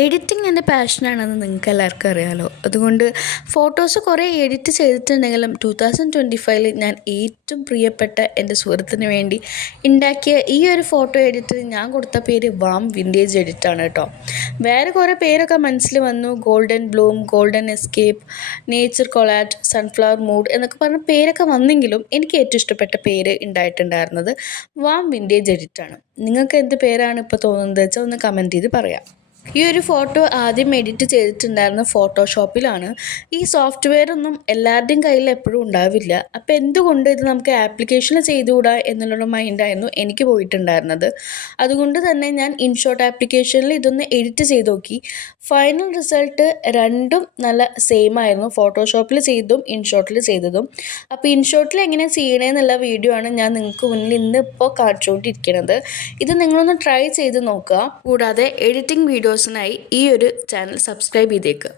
Editing എൻ്റെ പാഷനാണെന്ന് നിങ്ങൾക്ക് എല്ലാവർക്കും അറിയാമല്ലോ. അതുകൊണ്ട് ഫോട്ടോസ് കുറേ എഡിറ്റ് ചെയ്തിട്ടുണ്ടെങ്കിലും 2025 ഞാൻ ഏറ്റവും പ്രിയപ്പെട്ട എൻ്റെ സുഹൃത്തിന് വേണ്ടി ഉണ്ടാക്കിയ ഈ ഒരു ഫോട്ടോ എഡിറ്റിന് ഞാൻ കൊടുത്ത പേര് വാം വിൻറ്റേജ് എഡിറ്റാണ് കേട്ടോ. വേറെ കുറേ പേരൊക്കെ മനസ്സിൽ വന്നു. Golden bloom, golden escape, nature കൊളാറ്റ്, സൺഫ്ലവർ മൂഡ് എന്നൊക്കെ പറഞ്ഞ പേരൊക്കെ വന്നെങ്കിലും എനിക്ക് ഏറ്റവും ഇഷ്ടപ്പെട്ട പേര് ഉണ്ടായിട്ടുണ്ടായിരുന്നത് വാം വിൻറ്റേജ് എഡിറ്റാണ്. നിങ്ങൾക്ക് എന്ത് പേരാണ് ഇപ്പോൾ തോന്നുന്നത് വെച്ചാൽ ഒന്ന് കമൻറ്റ് ചെയ്ത് പറയാം. ഈ ഒരു ഫോട്ടോ ആദ്യം എഡിറ്റ് ചെയ്തിട്ടുണ്ടായിരുന്ന ഫോട്ടോഷോപ്പിലാണ്. ഈ സോഫ്റ്റ്വെയർ ഒന്നും എല്ലാവരുടെയും കയ്യിൽ എപ്പോഴും ഉണ്ടാവില്ല. അപ്പോൾ എന്തുകൊണ്ട് ഇത് നമുക്ക് ആപ്ലിക്കേഷനിൽ ചെയ്തുകൂടാ എന്നുള്ളൊരു മൈൻഡായിരുന്നു എനിക്ക് പോയിട്ടുണ്ടായിരുന്നത്. അതുകൊണ്ട് തന്നെ ഞാൻ ഇൻഷോട്ട് ആപ്ലിക്കേഷനിൽ ഇതൊന്ന് എഡിറ്റ് ചെയ്ത് നോക്കി. ഫൈനൽ റിസൾട്ട് രണ്ടും നല്ല സെയിം ആയിരുന്നു, ഫോട്ടോഷോപ്പിൽ ചെയ്തതും ഇൻഷോട്ടിൽ ചെയ്തതും. അപ്പോൾ ഇൻഷോട്ടിൽ എങ്ങനെ ചെയ്യണമെന്നുള്ള വീഡിയോ ആണ് ഞാൻ നിങ്ങൾക്ക് മുന്നിൽ ഇന്നിപ്പോൾ കാണിച്ചുകൊണ്ടിരിക്കുന്നത്. ഇത് നിങ്ങളൊന്ന് ട്രൈ ചെയ്ത് നോക്കുക. കൂടാതെ എഡിറ്റിംഗ് വീഡിയോസിനായി ഈ ഒരു ചാനൽ സബ്സ്ക്രൈബ് ചെയ്തേക്കുക.